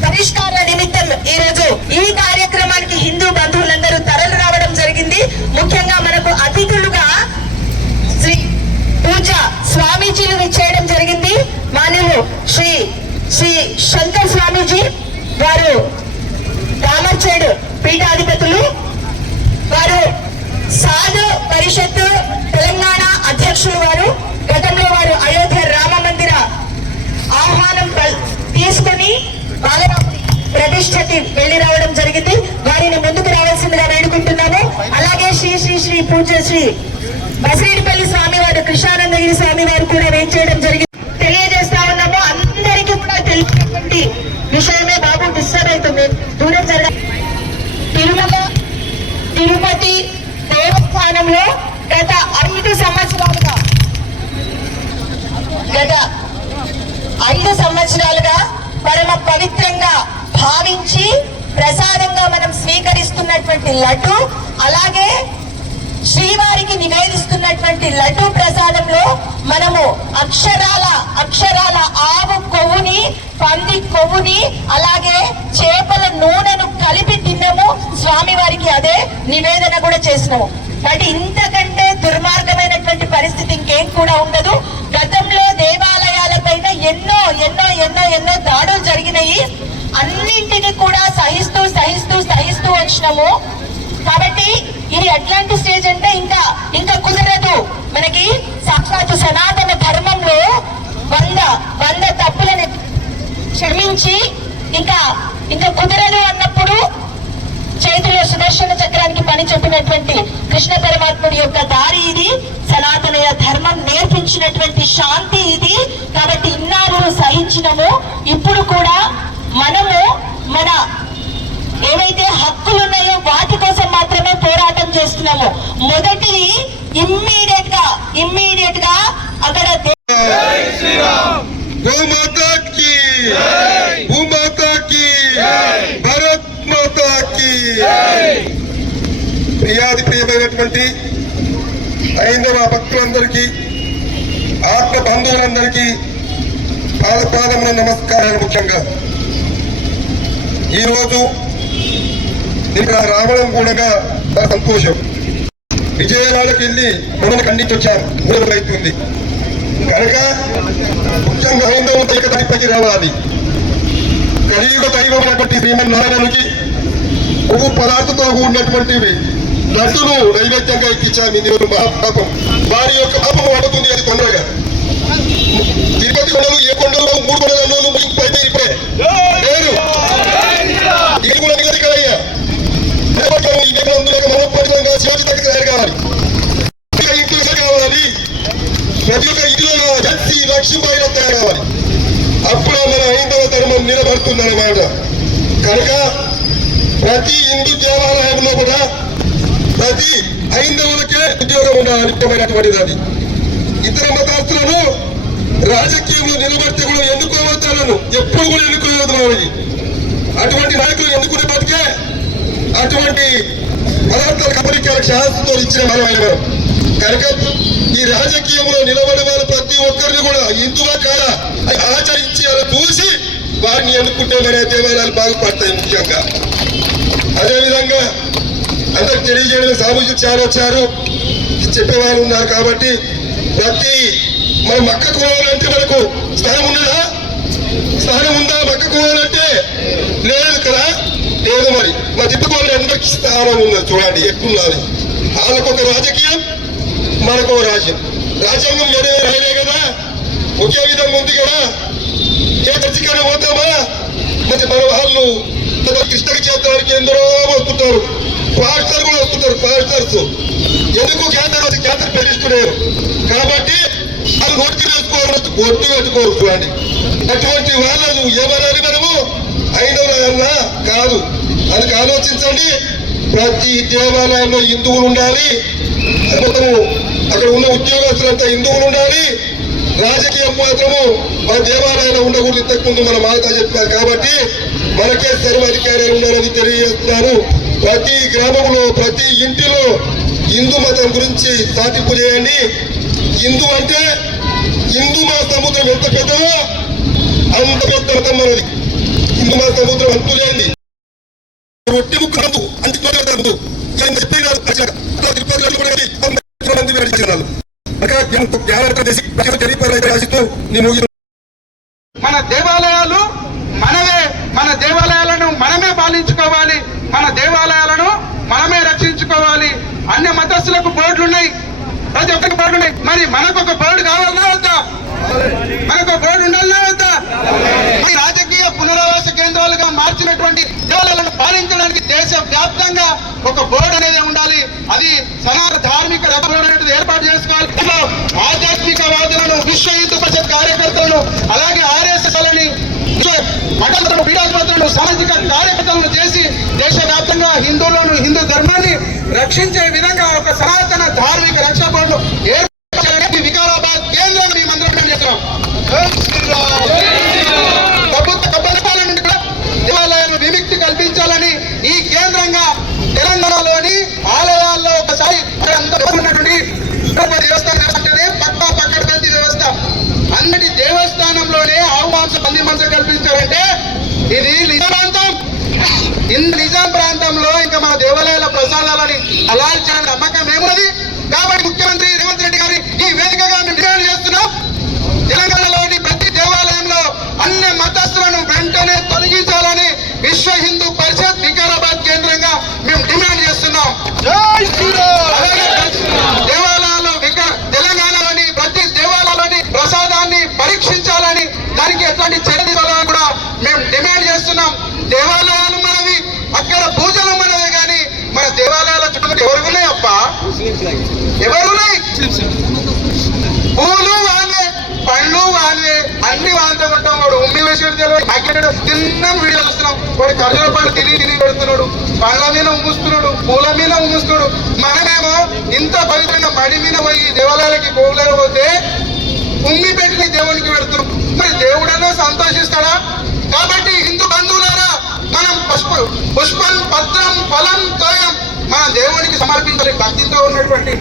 పరిష్కార నిమిత్తం ఈరోజు ఈ కార్యక్రమానికి హిందూ బంధువులందరూ తరలి రావడం జరిగింది. ముఖ్యంగా మనకు అతిథులుగా శ్రీ పూజ స్వామీజీలు చేయడం జరిగింది. మాన్యులు శ్రీ శ్రీ శంకర్ స్వామీజీ వారు రామర్చేడు పీఠాధిపతులు, వారు సాధు పరిషత్ తెలంగాణ అధ్యక్షులు. వారు గతంలో వారు అయోధ్య రామ మందిర ఆహ్వానం తీసుకుని బాలరాముని ప్రతిష్టకి వెళ్లి రావడం జరిగింది. వారిని ముందుకు రావాల్సిందిగా వేడుకుంటున్నాము. అలాగే శ్రీ శ్రీ శ్రీ పూజ శ్రీ బసిరెడ్డిపల్లి స్వామి వారు కృష్ణానందగిరి స్వామి వారు కూడా వేయించేయడం జరిగింది. తెలియజేస్తా ఉన్నాము. అందరికీ కూడా తెలిసినటువంటి విషయమే. బాబు డిస్టర్బ్ అవుతుంది, దూరం జరగ. తిరుపతి దేవస్థానంలో గత 5 సంవత్సరాలుగా పరమ పవిత్రంగా భావించి ప్రసాదంగా మనం స్వీకరిస్తున్నటువంటి లడ్డు, అలాగే శ్రీవారికి నివేదిస్తున్నటువంటి లడ్డు ప్రసాదంలో మనము అక్షరాల ఆవు కొవ్వుని, పంది కొవ్వుని, అలాగే చేపల నూనెను కలిపి తిన్నాము. స్వామివారికి అదే నివేదన కూడా చేసినాము. బట్ ఇంతకంటే దుర్మార్గమైనటువంటి పరిస్థితి ఇంకేం కూడా ఉండదు. గతంలో దేవాలయాలపైన ఎన్నో ఎన్నో ఎన్నో ఎన్నో దాడులు జరిగినాయి. అన్నింటినీ కూడా సహిస్తూ వచ్చినాము. కాబట్టి ఇది ఎట్లాంటి స్టేజ్ అంటే ఇంకా కుదరదు. మనకి సాక్షాత్తు సనాతన ధర్మంలో 100 తప్పులను క్షమించి ఇంకా కుదరదు అన్నప్పుడు చేతిలో సుదర్శన చక్రానికి పని చెప్పినటువంటి కృష్ణ పరమాత్ముడి యొక్క దారి ఇది. సనాతన ధర్మం నేర్పించినటువంటి శాంతి ఇది. కాబట్టి ఇన్నాళ్ళు సహించినము. ఇప్పుడు కూడా మనము మన ఏవైతే హక్కులు ఉన్నాయో వాటి కోసం మాత్రమే పోరాటం చేస్తున్నాము. మొదటిది ఇమ్మీడియట్ గా అక్కడ ప్రియమైనటువంటి హైందవ భక్తులందరికీ, ఆత్మ బంధువులందరికీ పాదమున నమస్కారాలు. ముఖ్యంగా ఈరోజు ఇక్కడ రావడం కూడా సంతోషం. విజయవాడకి వెళ్ళి మనల్ని ఖండించొచ్చాను. 3 రోజులు అవుతుంది కనుక ముఖ్యంగా హైందవులతో ఏకతాటిపైకి రావాలి. కలియుగ దైవమైనటువంటి శ్రీమన్నారాయణునికి కొవ్వు పదార్థంతో కూడినటువంటివి లడ్డును నైవేద్యంగా ఇచ్చాము. ఇందులో మహాపాపం, వారి యొక్క పాపం పడుతుంది. అది తొందరగా తిరుపతి కొండలు, ఏ కొండలు 3 కొండలు పైతే ఇప్పుడే లేదు. ఇది కూడా నిగది కదయ్యా. శివాజీ దగ్గర కావాలి, ఇంట్లో కావాలి, ప్రతి ఒక్క ఇంట్లో జడ్సి లక్ష్మీబాయిలో తయారు కావాలి. అప్పుడు మన హైందవ ధర్మం నిలబడుతుందన్నమాట. కనుక ప్రతి హిందూ దేవాలయంలో కూడా ప్రతి హైందవులకే ఉద్యోగం ఉండాలి. ముఖ్యమైనటువంటిది అది. ఇతర మతస్థులను రాజకీయంలో నిలబడితే కూడా ఎన్నుకోవద్దాలను ఎప్పుడు కూడా ఎన్నుకోవద్దు. అటువంటి నాయకులు ఎన్నుకునే బతికే అటువంటి పదార్థాల కంపెనీకి ఛాన్స్తో ఇచ్చిన మనం. కనుక ఈ రాజకీయంలో నిలబడే వారు ప్రతి ఒక్కరిని కూడా హిందువా కాదా ఆచరించి అలా చూసి వారిని ఎన్నుకుంటే మన దేవాలయాలు బాగుపడతాయి. ముఖ్యంగా అదేవిధంగా అందరికి తెలియజేయడం సామూహిక చాలా వచ్చారు, చెప్పేవాళ్ళు ఉన్నారు. కాబట్టి ప్రతి మన మక్కకు పోవాలంటే మనకు స్థానం ఉన్నదా? స్థానం ఉందా? మక్కకు పోవాలంటే లేదు కదా, లేదు. మరి మా తిప్పుకోవాలి అందరికి స్థానం ఉన్నది. చూడండి ఎక్కున్నది. వాళ్ళకు ఒక రాజకీయం, మనకు రాజ్యం. రాజ్యాంగం వేరే వేరే అయినాయి కదా, ఒకే విధంగా ఉంది కదా. ఏ చర్చికైనా పోతామా? మరి మన వాళ్ళు కృష్ణకి చేతానికి ఎందరో వస్తుంటారు, పాస్టర్ కూడా వస్తుంటారు. పాస్టర్స్ ఎందుకు క్యాన్సర్ పెరిగిస్తున్నారు కాబట్టి వాళ్ళు నోటి వేసుకోవాలి, ఒట్టు పెట్టుకోరు. చూడండి అటువంటి వాళ్ళను ఎవరని మనము అయినవన్నా కాదు. అందుకు ఆలోచించండి. ప్రతి దేవాలయంలో హిందువులు ఉండాలి. మొత్తము అక్కడ ఉన్న ఉద్యోగస్తులంతా హిందువులు ఉండాలి. రాజకీయం మాత్రము మన దేవాలయంలో ఉండకూడదు. ఇంతకు ముందు మన మాత చెప్పారు కాబట్టి మనకే సర్వాధికారులు ఉండాలని తెలియజేస్తున్నాను. ప్రతి గ్రామంలో ప్రతి ఇంటిలో హిందూ మతం గురించి సాటింపు చేయండి. హిందూ అంటే హిందూ మహాసముద్రం ఎంత పెద్దదో అంత పెద్ద మతం మనది. హిందూ మహాసముద్రం అంతులేంది. రొట్టె ముక్క అంతు అంత తోడు మన దేవాలయాలు మనమే, మన దేవాలయాలను మనమే పాలించుకోవాలి, మన దేవాలయాలను మనమే రక్షించుకోవాలి. అన్ని మతస్థులకు బోర్డులు ఉన్నాయి, ప్రతి ఒక్కరికి బోర్డు ఉన్నాయి. మరి మనకు ఒక బోర్డు కావాలన్నా వద్దా? మనకు ఒక బోర్డు ఉండాలన్నా వద్దా? రాజకీయ పునరావాస కేంద్రాలుగా మార్చినటువంటి దేవాలయాలను పాలించడానికి దేశ వ్యాప్తంగా ఒక బోర్డు అనేది ఉండాలి. అది సనాతన ధార్మిక రక్షణ ఏర్పాటు చేసుకోవాలి. ఆధ్యాత్మికవాదులను, విశ్వ హిందూ పరిషత్ కార్యకర్తలను, అలాగే ఆర్ఎస్ఎస్లని, మఠాలను, పీఠాధిపతులను, సామాజిక కార్యకర్తలను చేసి దేశవ్యాప్తంగా హిందువులను, హిందూ ధర్మాన్ని రక్షించే విధంగా ఒక సనాతన ధార్మిక రక్షణ బోర్డు ఏర్పాటు వికారాబాద్ కేంద్రం మేము అందరం చేస్తున్నాం. ప్రభుత్వ నుండి కూడా దేవాలయాలను విముక్తి కల్పించాలని ఈ కేంద్రంగా తెలంగాణలోని ఆలయాల్లో ఒకసారి దేవస్థానం అంటేనే పక్కడబంది వ్యవస్థ. అన్నటి దేవస్థానంలోనే ఆహ్వాంస పంది మంచం కల్పించారంటే ఇది నిజాం ప్రాంతం. నిజాం ప్రాంతంలో ఇంకా మన దేవాలయాల ప్రసాదాలని అలాల్ చేయడం నమ్మకం ఏమున్నది? కాబట్టి ముఖ్యమంత్రి రేవంత్ రెడ్డి గారి ఈ వేదికగా మేము డిమాండ్ చేస్తున్నాం. తెలంగాణలోని ప్రతి దేవాలయంలో అన్ని మతస్థులను వెంటనే తొలగించాలని విశ్వ హిందూ పరిషత్ వికారాబాద్ కేంద్రంగా మేము డిమాండ్ చేస్తున్నాం. దేవాలయాల్లో తెలంగాణలోని ప్రతి దేవాలయాలని ప్రసాదాన్ని పరీక్షించాలని, దానికి ఎట్లాంటి చర్య తీసుకోవాలని కూడా మేము డిమాండ్ చేస్తున్నాం. దేవాలయాలు మనవి, అక్కడ పూజలు మనవే, కానీ మన దేవాలయాల చుట్టూ ఎవరున్నాయి అప్ప? ఎవరున్నాయి? పూలు వాళ్ళే, పళ్ళు వాళ్ళే, అన్ని వాళ్ళతో ఉంటాం. వాడు ఉమ్మి వేసేది తెలియదు, తిన్న వీడియో చూస్తున్నాం. వాడు ఖర్జుల పండు తిని పెడుతున్నాడు, పళ్ళ మీద ఉమ్ముస్తున్నాడు, పూల మీద ఉమ్ముస్తున్నాడు. మనమేమో ఇంత పవిత్రంగా మడి మీద పోయి దేవాలయాలకి పోలేకపోతే ఉమ్మి పెట్టిన దేవునికి పెడుతున్నాం. మరి దేవుడన్నా సంతోషిస్తాడా? కాబట్టి హిందూ బంధువులారా, మనం పుష్పం, పత్రం, ఫలం, తోయం మన దేవునికి సమర్పించాలి భక్తితో ఉన్నటువంటి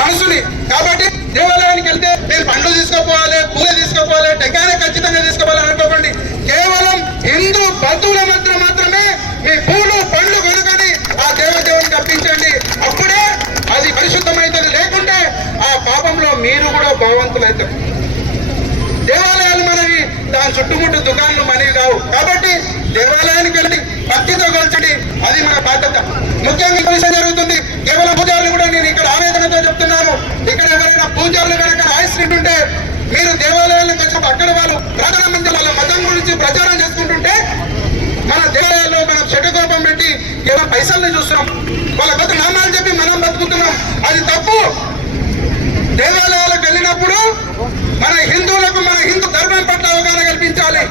మనసుని. కాబట్టి దేవాలయానికి వెళ్తే మీరు పండ్లు తీసుకోపోవాలి, పూలు తీసుకోపోవాలి, టెకానే ఖచ్చితంగా తీసుకోవాలి అనుకోకండి. కేవలం హిందూ బంధువుల మధ్య మాత్రమే మీ పూలు, పండ్లు కొనుకొని ఆ దేవునికి అర్పించండి. అప్పుడే అది పరిశుద్ధమైతుంది. లేకుంటే ఆ పాపంలో మీరు కూడా భావంతులైతారు. దేవాలయాలు మనవి, దాని చుట్టుముట్టు దుకాణాలు మనవి కావు. కాబట్టి దేవాలయానికి వెళ్ళి భక్తితో కలిసండి, అది మన బాధ్యత. ముఖ్యంగా ఈ విషయం జరుగుతుంది. కేవలం పూజారులు కూడా నేను ఇక్కడ ఆవేదనతో చెప్తున్నాను. ఇక్కడ ఎవరైనా పూజారులు కనుక యాక్సిడెంట్ ఉంటే మీరు దేవాలయాలకు వచ్చినప్పుడు అక్కడ వాళ్ళు ప్రార్థన మంది వాళ్ళ మతం గురించి ప్రచారం చేసుకుంటుంటే మన దేవాలయాల్లో మనం చెట్టుకోపం పెట్టి కేవలం పైసల్ని చూస్తున్నాం. వాళ్ళ కొత్త నామాలు చెప్పి మనం బతుకుతున్నాం. అది తప్పు. దేవాలయాలకు వెళ్ళినప్పుడు మన హిందువులకు మన హిందూ ధర్మం పట్ల అవగాహన కల్పించాలి.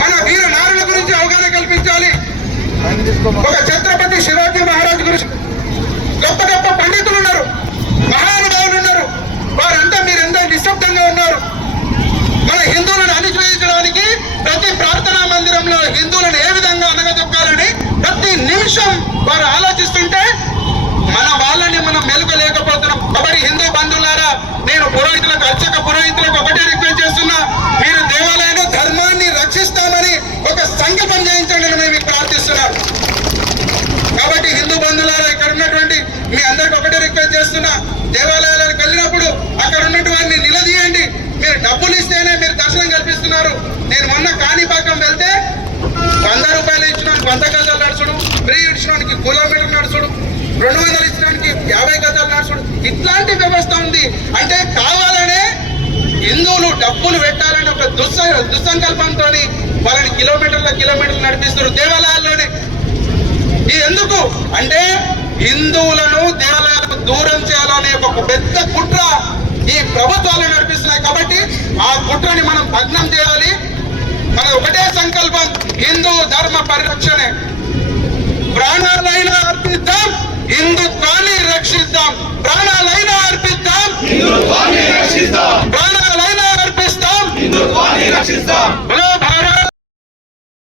మన వీర నారుల గురించి అవగాహన కల్పించాలి. ఒక ఛత్రపతి శివాజీ మహారాజు గురించి గొప్ప గొప్ప పండితులు ఉన్నారు, మహానుభావులు ఉన్నారు. వారంతా మీరెంతో నిశ్శబ్దంగా ఉన్నారు. మన హిందువులను అణిచివేయించడానికి ప్రతి ప్రార్థనా మందిరంలో హిందువులను ఏ విధంగా అనగదొక్కాలని ప్రతి నిమిషం వారు ఆలోచిస్తుంటే మన వాళ్ళని మనం మెలుకలేకపోతున్నాం. కాబట్టి హిందూ బంధువులారా, నేను పురోహితులకు, అర్చక పురోహితులకు ఒకటే రిక్వెస్ట్ చేస్తున్నా, మీరు దేవాలయాన్ని, ధర్మాన్ని రక్షిస్తామని ఒక సంకల్పం చేయించండి అని మేము ప్రార్థిస్తున్నాం. కాబట్టి హిందూ బంధువులారా, ఇక్కడ ఉన్నటువంటి మీ అందరికి ఒకటే రిక్వెస్ట్ చేస్తున్నా, దేవాలయాలకు వెళ్ళినప్పుడు అక్కడ ఉన్నటువంటి నిలదీయండి. మీరు డబ్బులు ఇస్తేనే మీరు దర్శనం కల్పిస్తున్నారు. నేను మొన్న కాణిపాకం వెళ్తే 100 రూపాయలు ఇచ్చినానికి 100 గజాలు నడుచుడు, ఫ్రీ ఇచ్చినానికి కిలోమీటర్ నడుచుడు, 200 ఇచ్చినానికి 50 గజాలు నడుచుడు, ఇట్లాంటి వ్యవస్థ ఉంది. అంటే కావాలనే హిందువులు డబ్బులు పెట్టాలని ఒక దుస్సంకల్పంతో వాళ్ళని కిలోమీటర్లు నడిపిస్తారు దేవాలయాల్లోనే. ఇది ఎందుకు అంటే హిందువులను దేవాలయాలకు దూరం చేయాలనే ఒక పెద్ద కుట్ర ఈ ప్రభుత్వాలు నడిపిస్తున్నాయి. కాబట్టి ఆ కుట్రని మనం భగ్నం చేయాలి. మన ఒకటే సంకల్పం, హిందూ ధర్మ పరిరక్షణే. ప్రాణాలైనా అర్పిద్దాం, హిందుత్వాన్ని రక్షిద్దాం. ప్రాణాల